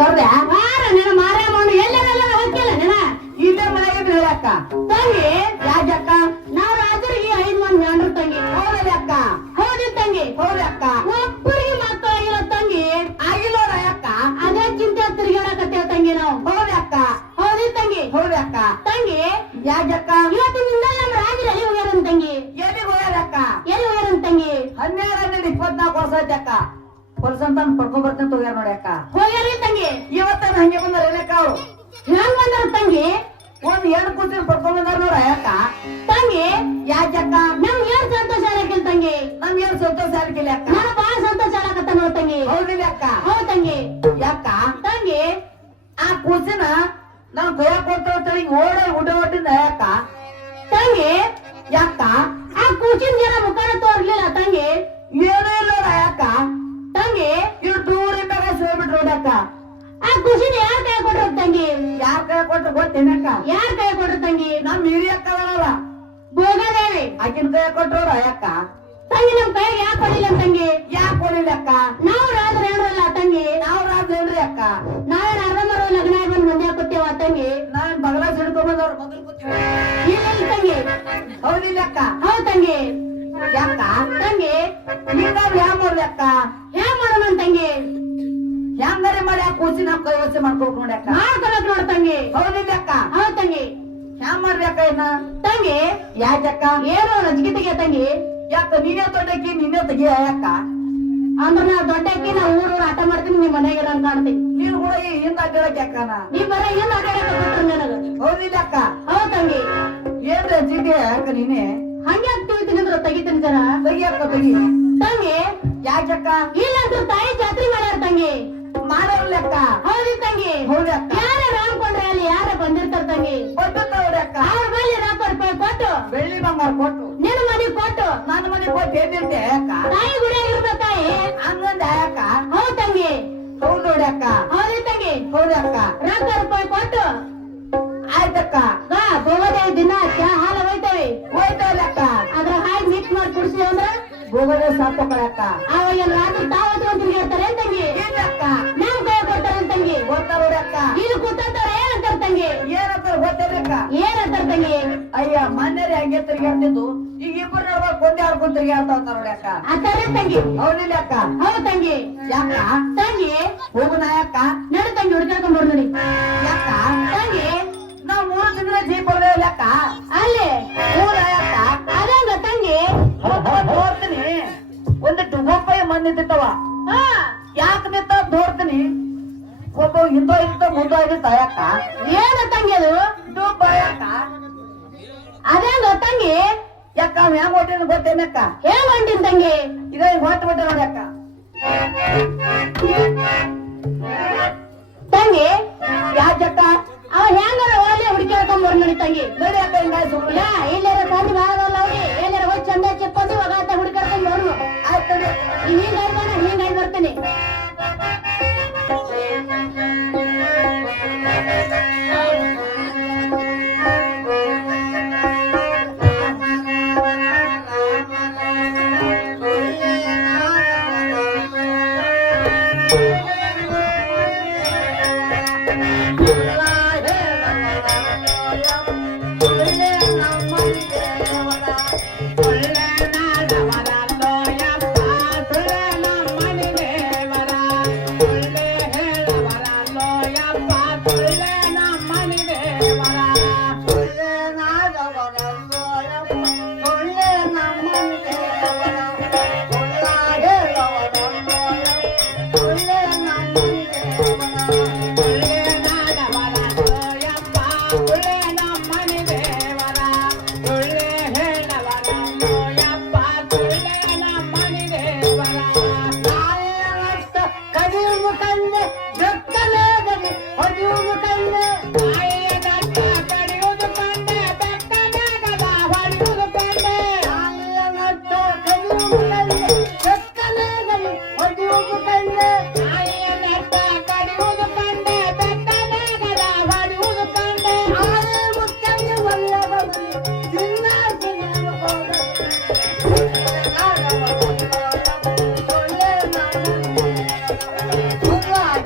ಕರ್ದೆ ನಿನ್ನ ಮಾರ್ಯಾಮಣ್ಣು ಎಲ್ಲೆಲ್ಲ ಹೋಗ್ತಿಲ್ಲ ನಿನ್ನ ಇಲ್ಲೇ ಮನೆಗೆ ಹೇಳಕ್ಕ ತಂಗಿ ಯಾಜಕ್ಕ ನಾವು ರಾತ್ರಿಗೆ 5 ಮಂದಿ ಹೆಣ್ರು ತಂಗಿ ಹೌದಲ್ಲ ಅಕ್ಕ ಹೌದು ತಂಗಿ ಹೌದಕ್ಕ ಒಬ್ಬರಿಗೆ ಮಕ್ಕಳಾಗಿಲ್ಲ ತಂಗಿ ಆಗಿಲ್ಲ ಅಕ್ಕ ಅದೇ ಚಿಂತೆ ತಿರುಗಾಡಕತ್ತೇವ ತಂಗಿ ನಾವು ಹೌದಕ್ಕ ಹೌದು ತಂಗಿ ಹೌದಕ್ಕ ತಂಗಿ ಯಾಜಕ್ಕ ಇವತ್ತಿನಿಂದ ನಮ್ಮ ರಾಜರು ಎಲ್ಲಿ ಹೋಗ್ಯಾರನ್ ತಂಗಿ ಎಲ್ಲಿಗೆ ಹೋಗ್ಯಾರಕ್ಕ ಎಲ್ಲಿ ಹೋಗ್ಯಾರನ್ ತಂಗಿ 12 24 ವರ್ಷ ಐತಕ್ಕ ಹೊಲಸಂತ ಪಡ್ಕೊಂಡ್ ಬರ್ತಂತ ಹೋಗ್ಯಾರ ನೋಡಿ ಅಕ್ಕ ಹೋಗ್ಯಾರಿ ತಂಗಿ ಇವತ್ತ ಹಂಗೆ ಬಂದಾರ ಏನಕ್ಕ ಅವ್ರು ಹೆಂಗ್ ಬಂದಾರ ತಂಗಿ ಒಂದ್ 2 ಕೂತಿನ ಪಡ್ಕೊಂಡ್ ಬಂದಾರ ನೋಡ ಅಕ್ಕ ತಂಗಿ ಯಾಜಕ್ಕ ನಮ್ಗೆ ಏನ್ ಸಂತೋಷ ಆಗಕ್ಕಿಲ್ಲ ತಂಗಿ ನಮ್ಗೇನ್ ಸಂತೋಷ ಆಗಿಲ್ಲ ಅಕ್ಕ ನಾನು ಬಹಳ ಸಂತೋಷ ಆಗತ್ತ ನೋಡ್ ತಂಗಿ ಹೌದಿಲ್ಲ ಅಕ್ಕ ಹೌದ್ ತಂಗಿ ಯಾಕ ತಂಗಿ ಆ ಕೂಸಿನ ನಾವ್ ಕೈಯ ಕೊಡ್ತೇಳಿ ಓಡೋಟಿಂದ ಯಾಕ ತಂಗಿ ಯಾಕ ಆ ಕೂಚಿನ ಜನ ಮುಖಾನ ತೋರ್ಲಿಲ್ಲ ತಂಗಿ ಏನೂ ಇಲ್ಲ ಯಾಕ ತಂಗಿ ಇವ್ರು ಟೂರಿ ಮ್ಯಾಗ ಸೋಬಿಟ್ರು ನೋಡಕ್ಕ ಆ ಖುಷಿನ ಯಾರ ಕೈ ಕೊಟ್ರು ತಂಗಿ ಯಾರ ಕೈ ಕೊಟ್ರು ಗೊತ್ತೇನಕ್ಕ ಯಾರ ಕೈ ಕೊಟ್ರು ತಂಗಿ ನಮ್ ಹಿರಿಯಕ್ಕಲ್ಲ ಭೋಗದೇವಿ ಆಕಿನ ಕೈ ಕೊಟ್ಟವ್ರ ಯಾಕ ತಂಗಿ ನಮ್ ಕೈಗೆ ಯಾಕೆ ಕೊಡಿಲ್ಲ ತಂಗಿ ಯಾಕೆ ಕೊಡಿಲ್ಲ ಅಕ್ಕ ನಾವು ರಾಜರು ಹೇಳಲ್ಲ ತಂಗಿ ನಾವ್ ರಾಜ್ ಹೇಳ್ರಿ ಅಕ್ಕ ನಾವೇನ್ ಅರ್ಧಮರು ಲಗ್ನ ಆಗಿ ಬಂದ್ ಮಂದ್ಯ ಕೂತೇವ ತಂಗಿ ನಾನ್ ಬಗಲ ಸಿಡ್ಕೊಂಡ್ ಬಂದವ್ರ ಮೊದಲು ಕೂತೀವಿ ಇಲ್ಲ ತಂಗಿ ಹೌದಿಲ್ಲ ಅಕ್ಕ ಹೌದ್ ತಂಗಿ ಯಾಕ ತಂಗಿ ಈಗ ಹ್ಯಾಂಗ್ ಮಾಡ್ಲಿ ಅಕ್ಕ ಹ್ಯಾಂಗ್ ಮಾಡೋಣ ತಂಗಿ ಹೆಂಗಾರೆ ಮಾಡಿ ಆ ಕೂಸಿ ನಾವ್ ಕೈ ವಚ್ಚೆ ಮಾಡ್ಕೊಕ್ ನೋಡಿ ಅಕ್ಕ ಮಾಡ್ಕೊಳಕ್ ನೋಡ್ ತಂಗಿ ಹೌದಿಲ್ಲ ಅಕ್ಕ ಹೌದ್ ತಂಗಿ ಹ್ಯಾಂಗ್ ಮಾಡ್ಬೇಕ ಇನ್ನ ತಂಗಿ ಯಾಕಕ್ಕ ಏನೋ ರಜಗಿತಿಗೆ ತಂಗಿ ಯಾಕ ನೀನೇ ತೊಡಕಿ ನೀನೇ ತೆಗಿಯ ಯಾಕ ಅಂದ್ರ ನಾ ದೊಡ್ಡಕ್ಕಿ ನಾ ಊರೂರು ಆಟ ಮಾಡ್ತೀನಿ ನಿಮ್ ಮನೆಗೆ ನಾನು ಕಾಣ್ತೀನಿ ನೀನ್ ಕೂಡ ಹಿಂದ ಅಡ್ಡಾಡಕ್ ಯಾಕನ ನೀ ಬರ ಏನ್ ಅಡ್ಡಾಡಕ ಕೊಟ್ರು ನನಗ ಹೌದಿಲ್ಲ ಅಕ್ಕ ಹೌದ್ ತಂಗಿ ಏನ್ರ ಚೀಟಿ ಯಾಕ ನೀನೆ ಹಂಗೆ ಆಗ್ತೀವಿ ಅಂದ್ರೆ ತೆಗಿತೀನಿ ಜರ ತೆಗಿಯಕ್ಕ ತೆಗಿ ತಂಗಿ ಯಾಕಕ್ಕ ಇಲ್ಲಂತೂ ತಾಯಿ ಜಾತ್ರೆ ಮಾಡ್ಯಾರ ತಂಗಿ ಮಾಡೋಲ್ಲ ಅಕ್ಕ ಹೌದು ತಂಗಿ ಹೌದಕ್ಕ ಯಾರ ರಾಮ್ಕೊಂಡ್ರೆ ಅಲ್ಲಿ ಯಾರ ಬಂದಿರ್ತಾರ ತಂಗಿ ಕೊಟ್ಟು ಅಕ್ಕ ಅವ್ರ ಬಲ್ಲಿ ₹4 ಕೊಟ್ಟು ಬೆಳ್ಳಿ ಬಂಗಾರ ಕೊಟ್ಟು ನಿನ್ನ ಮನೆಗ್ ಕೊಟ್ಟು ನನ್ನ ಮನೆ ಕೊಟ್ಟು ಏನಿರ್ತೆ ಅಕ್ಕ ತಾಯಿ ಗುಡಿಯಾಗಿರ್ಬೇಕ ತಾಯಿ ಹಂಗಂದ ಅಕ್ಕ ಹೌದ್ ತಂಗಿ ಹೌದ್ ನೋಡಿ ಅಕ್ಕ ಹೌದು ತಂಗಿ ಹೌದಕ್ಕ ₹4 ಕೊಟ್ಟು ಆಯ್ತಕ್ಕ ಗೋವಾದೇವಿ ದಿನ ಚಾ ಹಾಲು ಹೋಯ್ತೇವೆ ಹೋಯ್ತಲ್ಲ ಅಕ್ಕ ಅದ್ರ ಹಾಕಿ ಮಿಕ್ಸ್ ಮಾಡಿ ಕುಡಿಸಿ ಅಂದ್ರ ಗೋಬರ ಸಾಪ ಕಳಕ್ಕ ಅವಾಗ ರಾತ್ರಿ ತಾವತ್ತು ತಿರ್ಗಾಡ್ತಾರೆ ತಂಗಿ ಇಲ್ಲ ಅಕ್ಕ ನಮ್ ಕೈ ಕೊಡ್ತಾರೆ ತಂಗಿ ಗೊತ್ತಾರ ನೋಡಿ ಅಕ್ಕ ಇಲ್ಲಿ ಕೂತಾರ ಏನಂತಾರ ತಂಗಿ ಏನಂತಾರ ಗೊತ್ತೇನಕ್ಕ ಏನಂತಾರ ತಂಗಿ ಅಯ್ಯ ಮನ್ಯರಿ ಹಂಗೆ ತಿರ್ಗಾಡ್ತಿದ್ದು ಈಗ ಇಬ್ಬರು ನಡುವ ಕೊಂದೆ ಆಡ್ಕೊಂಡ್ ತಿರ್ಗಾಡ್ತಾವ ನೋಡಿ ಅಕ್ಕ ಆತರ ತಂಗಿ ಹೌದಿಲ್ಲ ಅಕ್ಕ ಹೌದು ತಂಗಿ ಯಾಕ ತಂಗಿ ಹೋಗುನ ಯಾಕ ನಡು ತಂಗಿ ಹುಡ್ಕಾಡ್ಕೊಂಡ್ ಬರ್ ನೋಡಿ ಯಾಕ ತಂಗಿ ನಾವ್ 3 ತಿಂಗಳ ಜೀಪ್ ಹೊಡೆದೇವಲ್ಲ ಅಕ್ಕ ಅಲ್ಲಿ ಊರ ಯಾಕ ಅದಂಗ ತಂಗಿ ನೋಡ್ತೀನಿ ಒಂದಿಟ್ಟು ಗೋಪಾಯ ಮಣ್ಣು ನಿಂತಿತ್ತವ ಹಾ ಯಾಕೆ ನಿಂತ ನೋಡ್ತೀನಿ ಒಬ್ಬ ಹಿಂದೋ ಇತ್ತ ಮುಂದೋ ಆಗಿತ್ತ ಯಾಕ ಏನ ತಂಗಿ ಅದು ಡೂಬ ಯಾಕ ಅದಂಗ ತಂಗಿ ಯಾಕ ಅವ್ ಹೆಂಗ್ ಹೊಟ್ಟೇನ ಗೊತ್ತೇನಕ್ಕ ಏನ್ ಹೊಂಟಿನ್ ತಂಗಿ ಈಗ ಹೊಟ್ಟು ಬಿಟ್ಟ ನೋಡಿ ಅಕ್ಕ ತಂಗಿ ಯಾಕಕ್ಕ ಅವ ಹೆಂಗಾರ ಒಳ್ಳೆ ಹುಡುಕಾಡ್ಕೊಂಡ್ ಬರ್ ನೋಡಿ ತಂಗಿ ನೋಡಿ ಅಕ್ಕ ಹಿಂಗ ಸುಮ್ಮನೆ ಇಲ್ಲಾರ ಸಂಧಿ ಬಾಳದಲ್ಲ ಅವ್ರಿ ಎಲ್ಲಾರ ಹೋಗಿ ಚಂದ ಚೆಪ್ಪಂದು ಒಗಾತ ಹುಡುಕಾಡ್ಕೊಂಡ್ ಬರು ಆಯ್ತು ಹಿಂಗಾಗಿ ಬರ್ತೀನಿ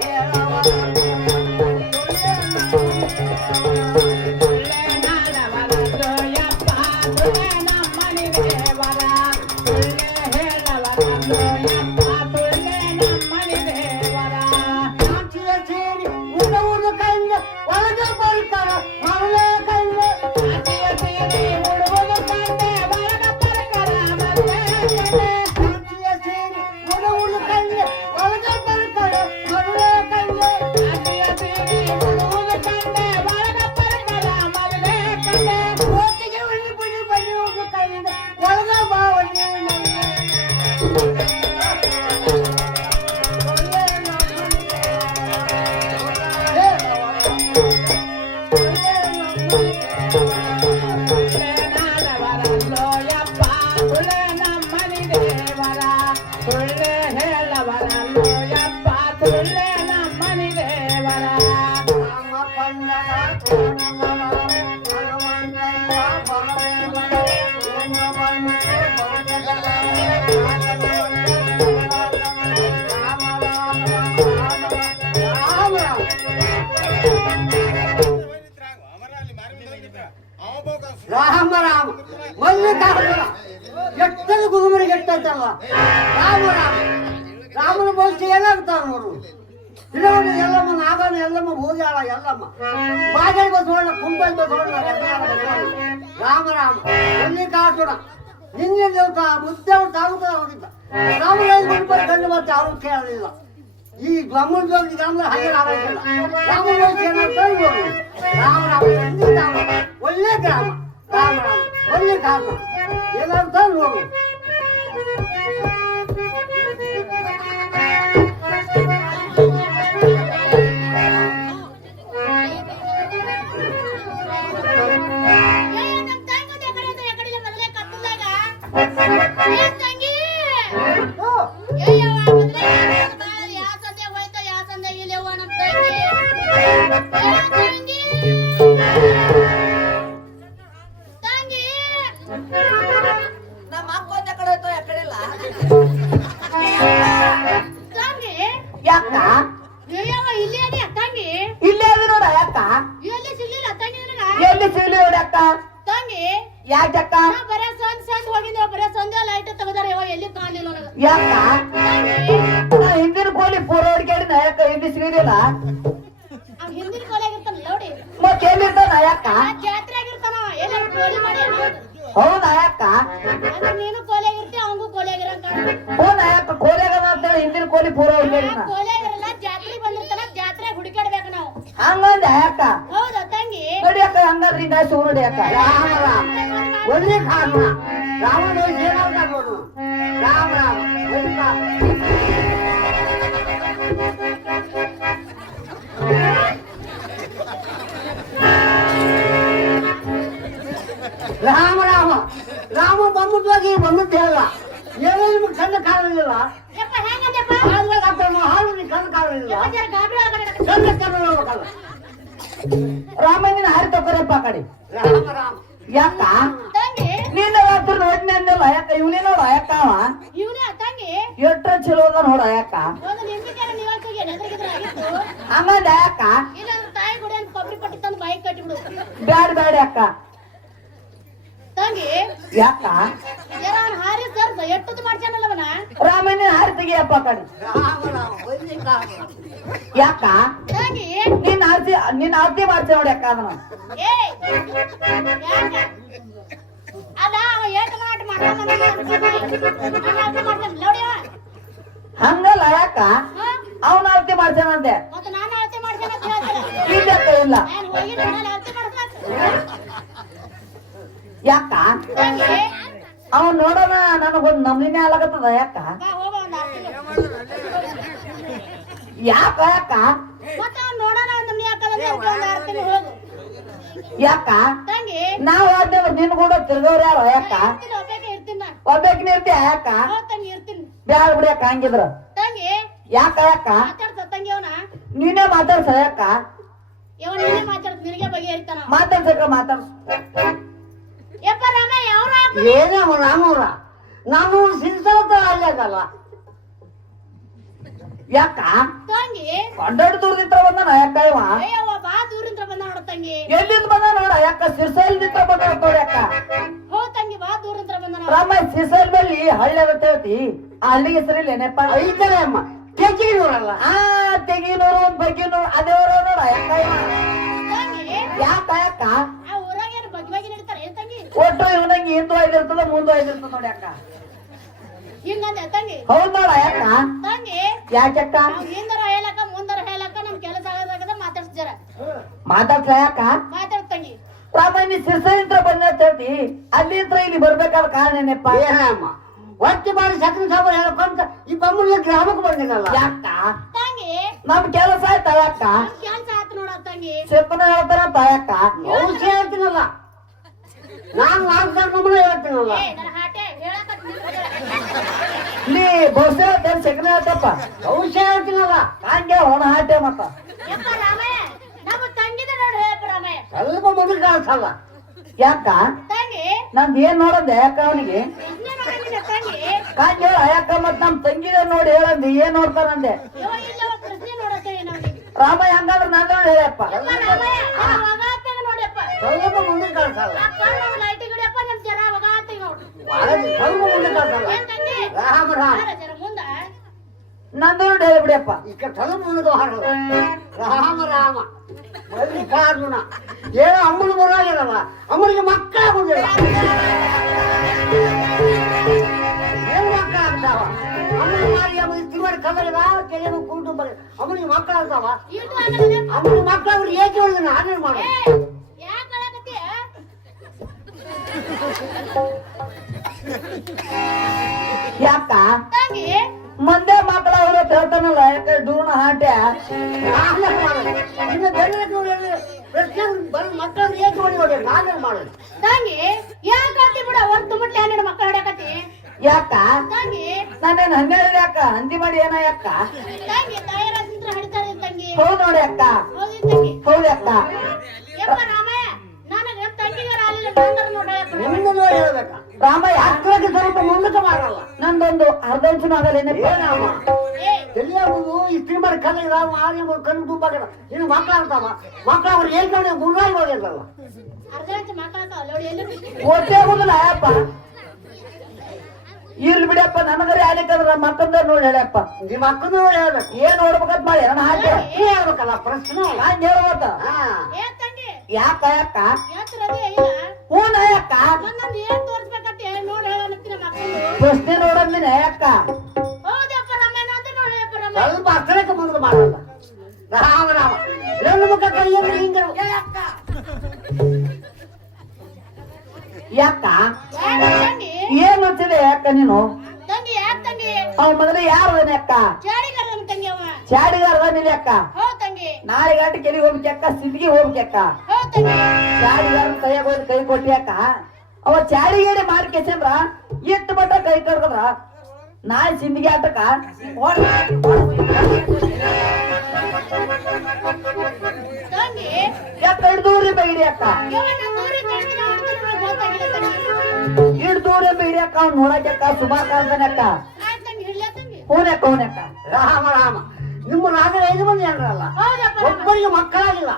Yeah. ರಾಮ ರಾಮ ರಾಮನ ಭವಿಷ್ಯ ಏನಾಗ್ತಾವ ನೋಡು. ಇದನ್ನು ಎಲ್ಲಮ್ಮ ನಾಗನ ಎಲ್ಲಮ್ಮ ಭೂಜಾಳ ಎಲ್ಲಮ್ಮ ಬಾಜಲ್ ಬಸವಣ್ಣ ಕುಂಬಲ್ ಬಸವಣ್ಣ ರಾಮ ರಾಮ ಮಲ್ಲಿಕಾರ್ಜುನ ನಿನ್ನೆ ದೇವತ ಮುದ್ದೇವ ತಾಲೂಕ ಹೋಗಿದ್ದ ರಾಮರಾಜ ಗುಂಪಲ್ಲಿ ಕಂಡು ಮತ್ತೆ ಅವರು ಕೇಳಲಿಲ್ಲ. ಈ ಬ್ರಹ್ಮಣ ಜೋಗಿ ಗ್ರಾಮದಲ್ಲಿ ಹಾಗೆ ಆಗಲಿಲ್ಲ. ರಾಮನ ಭವಿಷ್ಯ ಏನಾಗ್ತಾವ ನೋಡು. ರಾಮ ರಾಮ ಒಳ್ಳೆ ಗ್ರಾಮ ರಾಮ ರಾಮ ಮಲ್ಲಿಕಾರ್ಜುನ ಏನಾಗ್ತಾವ ನೋಡು. ನಮ್ಮ ಅಕ್ಕ ಒಂದ್ ಕಡೆ ಹೋಯ್ತು ಎಕಡೆ ಇಲ್ಲ ಯಾಕ ಇಲ್ಲೇ ಅದಿ ನೋಡ ಯಾಕ ಎಲ್ಲಿ ಸಿಗ್ಲಿ ನೋಡಿ ಅಕ್ಕ ಯಾಕಕ್ಕ ಯಾಕ ನಾ ಹಿಂದಿನ ಕೋಲಿ ಪೂರ ಹುಡ್ಕ್ಯಾಡಿನ ಯಾಕ ಇಲ್ಲಿ ಸಿಗಲಿಲ್ಲ ಮತ್ತೆ ಎಲ್ಲಿರ್ತಾನ ಯಾಕ ಹೌದಾ ಯಾಕ ನೀನು ಕೋಲಿಯಾಗಿರ್ತಿ ಅವಂಗೂ ಕೋಲಿಯಾಗಿರಂಗ ಹೌದಾ ಯಾಕ ಕೋಲಿಯಾಗದ ಅಂತೇಳಿ ಹಿಂದಿನ ಕೋಲಿ ಪೂರ ಹುಡ್ಕ್ಯಾಡಿನ ಕೋಲಿಯಾಗಿರಲ್ಲ ಜಾತ್ರೆ ಬಂದಿರ್ತಾನ ಜಾತ್ರೆ ಹುಡುಕಾಡ್ಬೇಕು ನಾವು ಹಂಗಂದ ಯಾಕ ಹೌದಾ ತಂಗಿ ನೋಡಿ ಅಕ್ಕ ಹಂಗಾದ್ರಿ ನಾ ಶಿವ ನೋಡಿ ಅಕ್ಕ ರಾಮ ರಾಮ ಮಲ್ಲಿಕಾರ್ಜುನ ರಾಮನ ಭವಿಷ್ಯ ಏನಾಗ್ತಾವ ನೋಡು. ರಾಮ ರಾಮ ಮಲ್ಲಿಕಾರ್ಜುನ ರಾಮ ರಾಮ ರಾಮ ಬಂದದ್ದಾಗಿ ಬಂದದ್ದು ಹೇಳ ಏನೋ ನಿಮ್ಗೆ ಕಣ್ಣು ಕಾಣಲಿಲ್ಲ. ಯಪ್ಪ ಹೆಂಗಂದಪ್ಪ ಹಾಲು ನೀ ಕಣ್ಣು ಕಾಣಲಿಲ್ಲ. ಯಪ್ಪ ಜರ ಗಾಬರಿ ಆಗಬೇಡ ಕಣ್ಣು ಕಾಣಬೇಕಲ್ಲ. ರಾಮನಿನ ಹಾರಿ ತಗೋರಪ್ಪ ಆ ಕಡೆ ರಾಮ ರಾಮ ಯಾಕ ತಂಗಿ ನಿನ್ನ ರಾತ್ರಿ ನೋಡ್ನಿ ಅಂದಲ್ಲ ಯಾಕ ಇವನೇ ನೋಡ ಯಾಕ ಅವ ಇವನೇ ತಂಗಿ ಎಟ್ರ ಚಲೋ ಅದ ನೋಡ ಯಾಕ ಒಂದು ನಿಂಬಿಕೆ ನೀವಾಳ್ಕೋಗಿ ಎದುರಿಗಿದ್ರೆ ಆಗಿತ್ತು ಹಂಗಂದ ಯಾಕ ಇಲ್ಲ ತಾಯಿ ಗುಡಿ ಅಂತ ಕೊಬ್ಬರಿ ಪಟ್ಟಿ ತಂದು ಬಾಯಿ ಕಟ್ಟಿಬಿಡು ಬ್ಯಾಡ ಬ್ಯಾಡ ಯಾಕ ತಂಗಿ ಯಾಕ ಜರ ಅವ್ನ ಹಾರಿ ಸರ್ಸ ಎಟ್ಟದ್ದು ಮಾಡ್ಸ್ಯಾನಲ್ಲವನ ರಾಮನಿನ ಹಾರಿ ತೆಗಿಯಪ್ಪ ಆ ಕಡೆ ರಾಮ ರಾಮ ಮಲ್ಲಿಕಾರ್ಜುನ ಯಾಕ ತಂಗಿ ನಿನ್ನ ಆರ್ತಿ ಮಾಡ್ತೇವೆ ನೋಡಿ ಅಕ್ಕ ಅದನ್ನ ಏ ಯಾಕ ಅಲ್ಲ ಅವ ಏಟ ಮಾಡ್ತಾನ ನೋಡಿವ ಹಂಗಲ್ಲ ಯಾಕ ಹಾ ಅವನ ಆರ್ತಿ ಮಾಡ್ತೇನಂದೆ ಮತ್ತೆ ನಾನು ಅಳತೆ ಮಾಡ್ತೇನೆ ಅಂತ ಹೇಳ್ತಾರೆ ಇಲ್ಲಕ್ಕ ಇಲ್ಲ ನಾನು ಹೋಗಿ ನಾನು ಅಳತೆ ಮಾಡ್ತಾನೆ ಯಾಕ ತಂಗಿ ಅವನ್ ನೋಡೋಣ ನನಗೊಂದ್ ನಮ್ನಿನೇ ಆಗ್ಲಾಗತ್ತದ ಯಾಕ ಬಾ ಹೋಗ ಒಂದು ಆರ್ತಿ ಯಾಕ ಯಾಕ ಮತ್ತೆ ಅವ್ನು ನೋಡೋಣ ಒಂದು ನೀ ಹಾಕದಂದ್ರೆ ಒಂದು ಆರ್ತಿ ಹೋಗು ಯಾಕ ತಂಗಿ ನಾವ್ ಆಡ್ದೇವ್ ನಿನ್ ಕೂಡ ತಿರ್ಗವ್ರ ಯಾರ ಯಾಕ ಇರ್ತೀನಿ ಒಬ್ಬಾಕೆ ಇರ್ತೀನಿ ನಾನು ಒಬ್ಬಾಕಿನ ಇರ್ತೀಯ ಯಾಕ ಹೌದ್ ತಂಗಿ ಇರ್ತೀನಿ ಬ್ಯಾಡ ಬಿಡ್ಯಾಕ ಹಂಗಿದ್ರ ತಂಗಿ ಯಾಕ ಯಾಕ ಮಾತಾಡ್ಸ ತಂಗಿ ಅವನ ನೀನೇ ಮಾತಾಡ್ಸ ಯಾಕ ಇವ ನೀನೇ ಮಾತಾಡ್ಸ ನಿನಗೆ ಬಗೆಹರಿತಾನ ಮಾತಾಡ್ಸಕ್ಕ ಮಾತಾಡ್ಸ ಯಪ್ಪ ರಾಮ ಯಾವ್ರ ಏನಮ್ಮ ರಾಮವ್ರ ನಾನು ಸಿಲ್ಸಲತ್ತ ಅಲ್ಲಾಗಲ್ಲ. ಯಾಕ ತಂಗಿ ಕಂಡಾಡಿ ದೂರದಿಂದ ಬಂದಾನ ಯಾಕ ಇವ ಅಯ್ಯವ್ವ ಬಾ ದೂರಿಂದ ಬಂದ ನೋಡ ತಂಗಿ ಎಲ್ಲಿಂದ ಬಂದ ನೋಡ ಯಾಕ ಸಿರ್ಸೈಲ್ದಿಂದ ಬಂದ ನೋಡ ಯಾಕ ಹೋ ತಂಗಿ ಬಾ ದೂರಿಂದ ಬಂದ ರಾಮ ಸಿರ್ಸೈಲ್ ಬಲ್ಲಿ ಹಳ್ಳಿ ಅದತ್ತ ಹೇಳ್ತಿ ಆ ಹಳ್ಳಿಗೆ ಹೆಸರಿಲ್ಲ ಏನಪ್ಪ ಐತಲೆ ಅಮ್ಮ ಕೆಚ್ಚಿನೂರಲ್ಲ. ಆ ತೆಗಿನೂರು ಒಂದ್ ಬಗ್ಗಿನೂರು ಅದೇವ್ರ ನೋಡ ಯಾಕ ಇವ ತಂಗಿ ಯಾಕ ಯಾಕ ಆ ಊರಾಗ ಏನು ಬಗ್ಗೆ ನಡೀತಾರೆ ಏನ್ ತಂಗಿ ಒಟ್ಟು ಇವನಂಗೆ ಹಿಂದೂ ಆಗಿರ್ತದ ಮುಂದೂ ಆಗಿರ್ತದ ನೋಡಿ ಯಾಕ ಹಿಂಗಂದೆ ತಂಗಿ ಹೌದ್ ನೋಡ ಯಾಕ ತಂಗಿ ಯಾಕಕ್ಕ ನಾವ್ ಹಿಂದರ ಹೇಳಕ ಮುಂದರ ಹೇಳಕ ನಮ್ ಕೆಲಸ ಆಗದ ಮಾತಾಡ್ಸ್ ಜರ ಮಾತಾಡ್ಸ ಯಾಕ ಮಾತಾಡ್ ತಂಗಿ ರಾಮಾಯಣ ಸಿರ್ಸೈಂತ್ರ ಬಂದ ಹೇಳ್ತಿ ಅಲ್ಲಿಂತ್ರ ಇಲ್ಲಿ ಬರ್ಬೇಕಾದ ಕಾರಣ ಏನಪ್ಪ ಏನಮ್ಮ ಒಟ್ಟು ಬಾರಿ ಸಕ್ರೆ ಸಾಬರ್ ಹೇಳ್ಕೊಂತ ಈ ಬೊಮ್ಮನ ಗ್ರಾಮಕ್ಕೆ ಬಂದಿನಲ್ಲ. ಯಾಕ ತಂಗಿ ನಮ್ ಕೆಲಸ ಆಯ್ತಾ ಯಾಕ ನಮ್ ಕೆಲ್ಸ ಆತ್ ನೋಡ ತಂಗಿ ಸಿಪ್ಪನ ಹೇಳ್ತಾರಂತ ಯಾಕ ಔಷಧಿ ಹೇಳ್ತೀನಲ್ಲ ನಾನು 4 ಸಾವಿರ ನಮ್ಮನೆ ಹೇಳ್ತೀನಲ್ಲ. ಏ ನನ್ನ ಹಾಟೆ ಹೇಳಕ ನೀ ಬಸ್ ಹೇಳ್ತೇನೆ ಸೆಕಂಡ್ ಹೇಳ್ತಪ್ಪ ಔಷಧಿ ಹೇಳ್ತೀನಲ್ಲ ಹಂಗೆ ಒಣ ಹಾಟೆ ಮತ್ತ ಯಪ್ಪ ರಾಮಯ್ಯ ನಮ್ಮ ತಂಗಿದ ನೋಡು ಹೇಳಪ್ಪ ರಾಮಯ್ಯ ಸ್ವಲ್ಪ ಮೊದಲು ಕಾಣಿಸಲ್ಲ. ಯಾಕ ತಂಗಿ ನಂದ್ ಏನ್ ನೋಡಂದೆ ಯಾಕ ಅವನಿಗೆ ಪ್ರಶ್ನೆ ನೋಡಿನ ತಂಗಿ ಕಾಂಗ್ ಹೇಳ ಯಾಕ ಮತ್ ನಮ್ ತಂಗಿದ ನೋಡಿ ಹೇಳಂದಿ ಏನ್ ನೋಡ್ತಾನಂದೆ ಇವ ಇಲ್ಲ ಪ್ರಶ್ನೆ ನೋಡತ್ತೆ ನಮಗೆ ರಾಮಯ್ಯ ಹಂಗಾದ್ರೆ ನಾನು ನೋಡಿ ಹೇಳಪ್ಪ ಯಪ್ಪ ರಾಮಯ್ಯ ವಗಾತೆ ನೋಡಪ್ಪ ಸ್ವಲ್ಪ ಮುಂದೆ ಕಾಣಿಸಲ್ಲ. ಆ ಕಣ್ಣು ಲೈಟ್ ಗಿಡಪ್ಪ ನಮ್ ಜನ ವಗಾತೆ ನೋಡು ಸ್ವಲ್ಪ ಮುಂದೆ ಕಾಡ್ತಲ್ಲ. ಏನ್ ತಂಗಿ ರಾಮ ರಾಮ ಬಾರ ಜರ ಮುಂದ ನಂದು ಹೇಳಿ ಬಿಡಿಯಪ್ಪ. ಈಗ ಸ್ವಲ್ಪ ಮುಂದೆ ಹಾಡಲ್ಲ. ರಾಮ ರಾಮ ಮಲ್ಲಿಕಾರ್ಜುನ ಏನೋ ಅಮ್ಮನ ಬರಾಗಿರಲ್ಲ, ಅಮ್ಮನಿಗೆ ಮಕ್ಕಳಾಗುದಿಲ್ಲ. ಏನು ಮಕ್ಕಳಾಗ್ತಾವ? ಅಮ್ಮನ ಮಾರಿ ಅಮ್ಮನಿಗೆ ತಿರುವಾಡಿ ಕದಲಿದ ಕೆಲವು ಕುಟುಂಬ ಅಮ್ಮನಿಗೆ ಮಕ್ಕಳಾಗ್ತಾವ. ಇಟ್ಟು ಆಗಲ್ಲ ಅಮ್ಮನಿಗೆ ಮಕ್ಕಳಾಗ್ರಿ ಏಕೆ ಹೇಳಿದ್ರೆ ನಾನೇನು ಮಾಡೋದು? ಯಾಕೆ ಹೇಳಕತ್ತಿ ಯಾಕ ತಂಗಿ ಮಂದೆ ಮಕ್ಕಳ ಅವ್ರ ಹೇಳ್ತಾನಲ್ಲ, ಯಾಕೆ ಡೂರ್ನ ಹಾಟ್ಯ ನಾನೇನು ಮಾಡೋದು? ಇನ್ನು ಬೆಲೆ ಪ್ರಶ್ನೆ ಮಕ್ಕಳಾಗ್ರಿ ಏಕೆ ಹೊಡಿ ನಾನೇನು ಮಾಡೋದು? ತಂಗಿ ಯಾಕತ್ತಿ ಬಿಡ ಹೊತ್ತು ಮುಟ್ಲಿ ಹನ್ನೆರಡು ಮಕ್ಕಳು ಹೊಡ್ಯಾಕತ್ತಿ ಯಾಕ ತಂಗಿ ನಾನೇನ್ ಹನ್ನೆರಡು ಯಾಕ ಹಂದಿ ಮಾಡಿ ಏನ ಯಾಕ? ತಂಗಿ ತಾಯರ ಸಿಂತ್ರ ಹಡಿತಾರೆ ತಂಗಿ ಹೌದ್ ನೋಡಿ ಅಕ್ಕ, ಹೌದಿ ತಂಗಿ ಹೌದ್ ಅಕ್ಕ. ಯಪ್ಪ ರಾಮಯ್ಯ ನನಗೆ ತಂಗಿಗಾರ ಆಲಿಲ್ಲ ಬಂಗಾರ ನೋಡಪ್ಪ ನಿಮ್ಮನ್ನು ಹೇಳ್ಬೇಕಾ? ರಾಮಯ್ಯ ಅಕ್ಕಳಿಗೆ ಸ್ವಲ್ಪ ಮುಂದಕ್ಕೆ ಮಾಡಲ್ಲ. ನಂದೊಂದು ಅರ್ಧ ಇಂಚು ಆಗಲೇನಪ್ಪ. ಏನಮ್ಮ ಏ ಎಲ್ಲಿಯಾಗುದು ಇಸ್ತ್ರಿ ಮಾಡಿ ಕಲ್ಲ ಇದಾವ ಆರ್ಯ ಕಣ್ಣು ತುಂಬಾಗಲ್ಲ. ಇನ್ನು ಮಕ್ಕಳಾಗ್ತಾವ, ಮಕ್ಕಳು ಅವ್ರು ಏನ್ ನೋಡಿ ಗುರುರಾಗಿ ಹೋಗಿಲ್ಲಲ್ಲ. ಅರ್ಧ ಇಂಚು ಮಕ್ಕಳ ನೋಡಿ ಎಲ್ಲಿ ಓದ್ತೇ ಆಗುದಿಲ್ಲ ಅಯ್ಯಪ್ಪ. ಇರ್ಲಿ ಬಿಡಪ್ಪ, ನನಗರ ಯಾಲಿಕ್ಕಂದ್ರ ಮಕ್ಕಂದ ನೋಡಿ ಹೇಳಪ್ಪ. ನಿಮ್ಮ ಅಕ್ಕನೂ ಹೇಳ್ಬೇಕು. ಏನ್ ನೋಡ್ಬೇಕಂತ ಮಾಡಿ ನನ್ನ ಹಾಗೆ ನೀ ಹೇಳ್ಬೇಕಲ್ಲ ಪ್ರಶ್ನೆ. ಹಂಗ ಹೇಳ್ಬೇಕ. ಹಾ ಏ ತಂಗಿ ಯಾಕ ಯಾಕ ಯಾತ್ರ ಅದೇ ಇಲ್ಲ ಹೂನ ಯಾಕ ಒಂದೊಂದು ಏನ್ ತೋರಿಸ್ಬೇಕಂತ ನೋಡಿ ಹೇಳತ್ತಿನ ಮಕ್ಕಳು ಪ್ರಶ್ನೆ ನೋಡಂದಿನ ಯಾಕ? ಹೌದಪ್ಪ ರಮೇನ ಅಂತ ನೋಡಿ ಅಪ್ಪ ರಮೇನ ಸ್ವಲ್ಪ ಅಕ್ಷರಕ್ಕೆ ಮುಂದೆ ಮಾಡಲ್ಲ. ರಾಮ ರಾಮ ಎರಡು ಮುಖ ಕೈಯಲ್ಲಿ ಹಿಂಗ ಯಾಕ ಯಾಕ ತಂಗಿ ಏನ್ ಅಂತಿದೆ ಯಾಕ ನೀನು? ತಂಗಿ ಯಾಕೆ ತಂಗಿ ಅವ್ ಮೊದಲೇ ಯಾರದನ ಅಕ್ಕ? ಚಾಡಿಗಾರ ತಂಗಿ ಅವ ಚಾಡಿಗಾರ ನಿಲ್ಲ ಅಕ್ಕ. ಹೌದ್ ತಂಗಿ ನಾಳೆ ಗಂಟೆ ಕೆಲಿಗೆ ಹೋಗ್ಬೇಕಕ್ಕ, ಸಿದ್ಧಿಗೆ ಹೋಗ್ಬೇಕಕ್ಕ. ಹೌದ್ ತಂಗಿ ಚಾಡಿಗಾರ ಕೈಯಾಗ ಹೋಗಿ ಕೈ ಕೊಟ್ಟಿ ಅಕ್ಕ. ಅವ ಚಾಡಿಗೇಡಿ ಮಾಡಿ ಕೆಸಂದ್ರ ಎಷ್ಟು ಮಟ್ಟ ಕೈ ಕರ್ಗದ್ರ ನಾಳೆ ಸಿಂಧಿಗೆ ಆಟಕ್ಕ ತಂಗಿ ಯಾಕ ಹಿಡ್ದೂರಿ ಬೈಡಿ ಅಕ್ಕ, ಇವನ ದೂರ ಕಳ್ಸಿನ ಹೊರತು ಗೊತ್ತಾಗಿಲ್ಲ ತಂಗಿ ಹಿಡ್ದೂರಿ ಬೈಡಿ ಅಕ್ಕ. ಅವ್ನು ನೋಡಕ್ಕ ಸುಮಾ ಕಾಣ್ತಾನೆ ಅಕ್ಕ. ಆಯ್ತು ತಂಗಿ ಹಿಡ್ಲ ತಂಗಿ ಹೂನಕ್ಕ ಹೂನಕ್ಕ. ರಾಮ ರಾಮ ನಿಮ್ಮ ರಾಜ 5 ಮಂದಿ ಅಲ್ರಲ್ಲ, ಹೌದಪ್ಪ ಒಬ್ಬರಿಗೆ ಮಕ್ಕಳಾಗಿಲ್ಲ.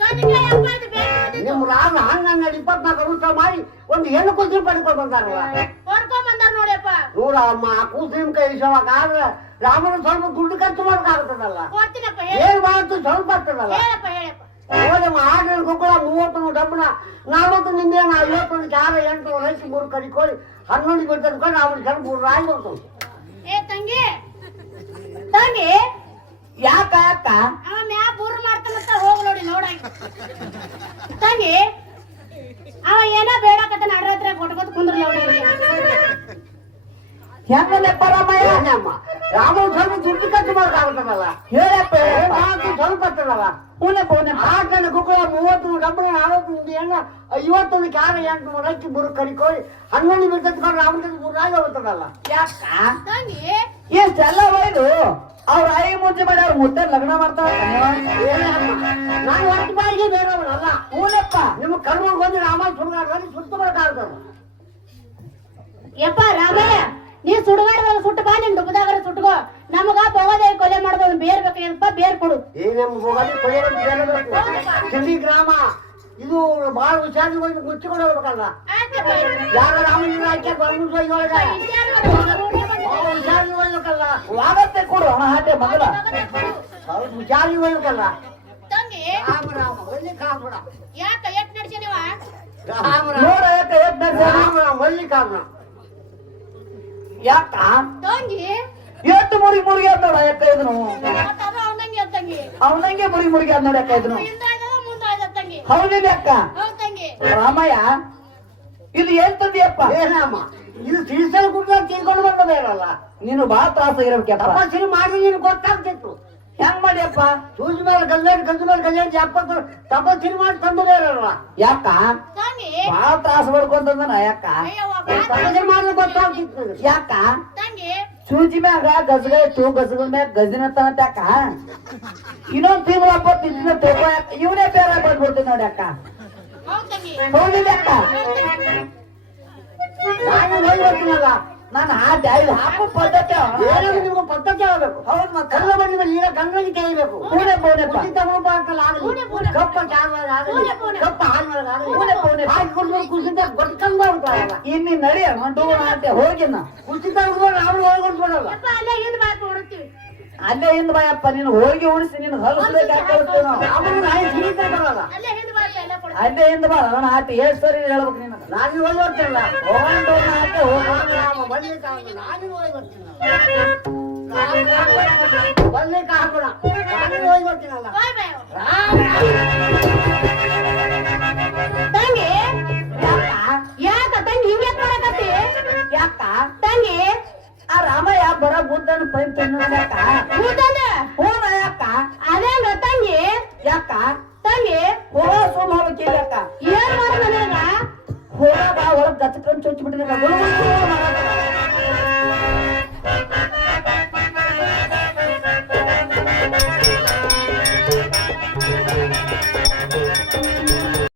ಕದಿಕಾಯಿ ಅಪ್ಪ ಇದು ಬೇಕು ನಿಮ್ಮ ರಾಜ 12 24 ವರ್ಷ ಮಾಡಿ ಒಂದು ಹೆಣ್ಣು ಕೂಸಿನ ಪಡ್ಕೊಂಡು ಬಂದಾರಲ್ಲ. ಹೊರ್ಕೊಂಡ್ ಬಂದಾರ ನೋಡಿಯಪ್ಪ ನೂರ ಅಮ್ಮ ಕೂಸಿನ ಕೈ ಇಸವಾಗ ಆದ್ರೆ ರಾಮನ ಸ್ವಲ್ಪ ದುಡ್ಡು ಖರ್ಚು ಮಾಡೋಕ್ಕಾಗ್ತದಲ್ಲ. ಕೊಡ್ತೀನಪ್ಪ ಏನ್ ಮಾಡ್ತು ಸ್ವಲ್ಪ ಆಗ್ತದಲ್ಲ. ಹೇಳಪ್ಪ ಹೇಳಪ್ಪ ಹೋದಮ್ಮ 6 ಕುಕ್ಕಳ 30 ಡಬ್ಬನ 40 ನಿಂಬೆನ 51 6 8 ರೈಸಿ 3 ಕಡಿಕೊಳ್ಳಿ 11 ಬಿಡ್ತಂದ್ಕೊಂಡು ಅವನ ಜನ 3 ರಾಯಿ ಬರ್ತದೆ. ಏ ತಂಗಿ ತಂಗಿ ಯಾಕ ಯಾಕ ಅವ ಮ್ಯಾ ಬುರ್ ಮಾಡ್ತಾನಂತ ಹೋಗ್ ನೋಡಿ ನೋಡ ತಂಗಿ ಅವ ಏನೋ ಬೇಡಕತ್ತ ನಡ್ರತ್ರ ಕೊಟ್ಕೊತ ಕುಂದ್ರಲ್ಲ ನೋಡಿ ಹೆಂಗಲ್ಲಪ್ಪ ರಾಮಯ್ಯ? ಏನಮ್ಮ ರಾಮನ ಸ್ವಲ್ಪ ದುಡ್ಡು ಖರ್ಚು ಮಾಡೋಕ್ಕಾಗ್ತದಲ್ಲ. ಹೇಳಪ್ಪ ಏನ್ ಹೇಳಪ್ಪ. ಮಾಡ್ತು ಸ್ವಲ್ಪ ಆಗ್ತದಲ್ಲ. ಹೂನಪ್ಪ ಹೂನಪ್ಪ. 6 ಕುಕ್ಕಳ 30 ಡಬ್ಬನ 40 ನಿಂಬೆನ 51 6 8 ರೈಸಿ 3 ಕಡಿಕೊಳ್ಳಿ 11 ಬಿಡ್ತಂದ್ಕೊಂಡು ರಾಮನ 3 ರಾಯಿ ಹೋಗ್ತದಲ್ಲ. ಯಾಕ ತಂಗಿ ಇಷ್ಟೆಲ್ಲ ಒಯ್ದು ಅವ್ರ ಆಯಿ ಮುಂಚೆ ಮಾಡಿ ಅವ್ರ ಮುದ್ದೆ ಲಗ್ನ ಮಾಡ್ತಾವ. ನಾನು ಒಟ್ಟು ಬಾಯಿಗೆ ಬೇರೆಯವನಲ್ಲ. ಹೂನಪ್ಪ ನಿಮ್ಮ ಕರ್ಮ ಬಂದು ರಾಮ ಸುಡುಗಾಡದಲ್ಲಿ ಸುತ್ತು ಬರಕಾಗ್ತದ. ಯಪ್ಪ ರಾಮಯ್ಯ ನೀ ಸುಡುಗಾಡದಾಗ ಸುಟ್ಟು ಬಾ ನಿನ್ ಡುಬ್ಬದಾಗರ ಸುಟ್ಕೋ ನಮಗ ಭೋಗದೇವಿ ಕೊಲೆ ಮಾಡ್ಬೋದು ಬೇರ್ ಬೇಕಪ್ಪ ಬೇರ್ ಕೊಡು ನಮ್ಮ ಭೋಗಾಲಿ ಕೊಯ್ಯಬೇಕು ಬೇಡಬೇಕು. ಸಿಂಧಿ ಗ್ರಾಮ ಇದು ಬಹಳ ಹುಷಾರಿ ಹೋಗಿ ಮುಚ್ಚಿಕೊಂಡು ಹೋಗ್ಬೇಕಲ್ಲ. ಆಯ್ತಪ್ಪ ಯಾರ ರಾಮನ ಹಾಕಿ ಬಂದು ಒಳಗೆ ಹುಷಾರಿ ಹೋಗ್ಬೇಕಲ್ಲ. ವಾಗತ್ತೆ ಕೊಡು ಹಣ ಹಾಟೆ ಮಗಲ. ಸ್ವಲ್ಪ ಹುಷಾರಿ ಹೋಗ್ಬೇಕಲ್ಲ. ತಂಗಿ ರಾಮ ರಾಮ ಮಲ್ಲಿಕಾರ್ಜುನ ಯಾಕ ಎಟ್ ನಡ್ಸಿನಿವ ರಾಮ ರಾಮ ನೋಡ ಯಾಕ ಎದ್ ನಡ್ಸ. ರಾಮ ರಾಮ ಮಲ್ಲಿಕಾರ್ಜುನ ಯಾಕ ತಂಗಿ ಎಷ್ಟು ಮುರುಗಿ ಅದ್ ನೋಡ ಯಾಕ ಇದನು ಮತ್ತದು ಅವನಂಗೆ ತಂಗಿ ಅವನಂಗೆ ಮುರುಗಿ ಅದ್ ನೋಡ ಯಾಕ ಇದನು. ಹಿಂದಾಯ್ತದ ಮುಂದಾಯ್ತದ ತಂಗಿ ಹೌದಿಲ್ಲ ಅಕ್ಕ? ಹೌದ್ ತಂಗಿ ರಾಮಯ್ಯ ಇದು ಏನ್ ತಂದಿಯಪ್ಪ? ಏನಮ್ಮ ಇದು ತಿಳಿಸಲು ಕೂಡ ತಿಳ್ಕೊಂಡು ಬಂದ ಬೇರಲ್ಲ. ನೀನು ಬಾಳ ತ್ರಾಸ ಇರ್ಬೇಕಪ್ಪ. ತಪಾಸಣೆ ಮಾಡಿ ನೀನು ಗೊತ್ತಾಗ್ತಿತ್ತು. ಹೆಂಗ್ ಮಾಡಿಯಪ್ಪ? ಸೂಜಿ ಮೇಲೆ ಗಂಜಾಡಿ ಗಂಜು ಮೇಲೆ ಗಂಜಾಡಿ 70 ತಪಾಸಣೆ ಮಾಡಿ ತಂದು ಬೇರಲ್ಲ. ಯಾಕ ತಂಗಿ ಬಾಳ ತ್ರಾಸ ಪಡ್ಕೊಂತಂದನ ಯಾಕ? ಅಯ್ಯವ್ವ ತಪಾಸಣೆ ಮಾಡಿದ್ರೆ ಗೊತ್ತಾಗ್ತಿತ್ತು ನನಗೆ. ಯಾಕ ತಂಗಿ ಸೂಜಿ ಮ್ಯಾಗ ಗಜಗ ಇತ್ತು, ಗಜಗದ ಮ್ಯಾಗ ಗಜಿನ ತನಕ ಯಾಕ? ಇನ್ನೊಂದ್ ತಿಂಗಳಪ್ಪ ತಿಂದಿನ ತಗೋ ಯಾಕ? ಇವನೇ ಬೇರೆ ಬಂದ್ಬಿಡ್ತೀನಿ ನೋಡಿ ಅಕ್ಕ. ಹೌದ್ ತಂಗಿ ಹೌದಿಲ್ಲ ಅಕ್ಕ? ನಾನು ಹೋಗಿ ಬರ್ತೀನಲ್ಲ ನಾನು ಹಾಕಿ ಇದು ಹಾಕೋ ಪದ್ಧತಿ ಏನಾದ್ರು ನಿಮ್ಗೆ ಪದ್ಧತಿ ಆಗಬೇಕು. ಹೌದು ಮತ್ತೆ ಕಲ್ಲ ಬಂದ ಮೇಲೆ ನೀರ ಗಂಗಾಗಿ ತೆಗಿಬೇಕು. ಪೂನೆ ಪೂನೆ ಕುಸಿತ ರೂಪಾಂತಲ್ಲ ಆಗಲಿ, ಕಪ್ಪ ಚಾರ್ವಾಗ ಆಗಲಿ, ಕಪ್ಪ ಹಾಲ್ವಾಗ ಆಗಲಿ, ಹಾಕಿಕೊಂಡು ಕುಸಿತ ಗೊತ್ತಂಗ ಉಂಟಾಗಲ್ಲ. ಇನ್ನು ನಡಿಯ ಮಂಟೂನ ಅಂತ ಹೋಗಿನ ಕುಸಿತ ರೂಪಾಯಿ ನಾವು ಹೋಗ್ಕೊಂಡು ಬಿಡಲ್ಲ. ಯಪ್ಪ ಅಲ್ಲೇ ಹಿಂದ್ ಬಾತ್ ನೋಡ್ತೀವಿ. ಅಲ್ಲೇ ಹಿಂದ್ ಬಾಯಪ್ಪ ನೀನು ಹೋಗಿ ಉಣಿಸಿ ನೀನು ಹಲಸ್ಬೇಕು ನಾವು ನಾಯಿ ಸಿಡಿತಾ ಬರಲ್ಲ. ಅಲ್ಲೇ ಹಿಂದ್ ಬಾತ್ ಎಲ್ಲ ಕೊಡ್ತೀವಿ. ಅಲ್ಲೇ ಹಿಂದ್ ಬಾ ಅವನ ಹಾಕಿ ಎಷ್ಟು ಸರಿ ಹೇಳ್ಬೇಕು ನೀನು ನಾನು ಹೋಗಿ ಬರ್ತಿಲ್ಲ. ಹೋಗಂಡು ಹಾಕಿ ಬರ್ಲಿಕ್ಕೆ ಆಗೋಲ್ಲ. ನಾನು ಹೋಗಿ ಬರ್ತೀನಿ. ಬರ್ಲಿಕ್ಕೆ ಆಗೋಲ್ಲ. ನಾನು ಹೋಗಿ ಬರ್ತೀನಲ್ಲ. ಹೋಯ್ ಬೇ ತಂಗಿ, ಯಾಕ ತಂಗಿ ಹಿಂಗೆ ಮಾಡಕತ್ತಿ? ಯಾಕ ತಂಗಿ ಆ ರಾಮಯ್ಯ ಬರ ಬುದ್ಧನ ಪೈಪ್ ಯಾಕ ಕೂತಲ್ಲ ಹೂನ ಯಾಕ ಅದೇಂಗ ತಂಗಿ? ಯಾಕ ತಂಗಿ ಹೋಗ ಸೋಮ ಹೋಗ್ಬೇಕಿಲ್ಲ ಯಾಕ ಏನ್ ಮಾಡ ನನಗ? ಹೋಗಾಗ ಒಳಗ್ ಗಚ್ಕೊಂಡ್ ಚುಚ್ಚಿ ಬಿಟ್ಟಿದ್ದ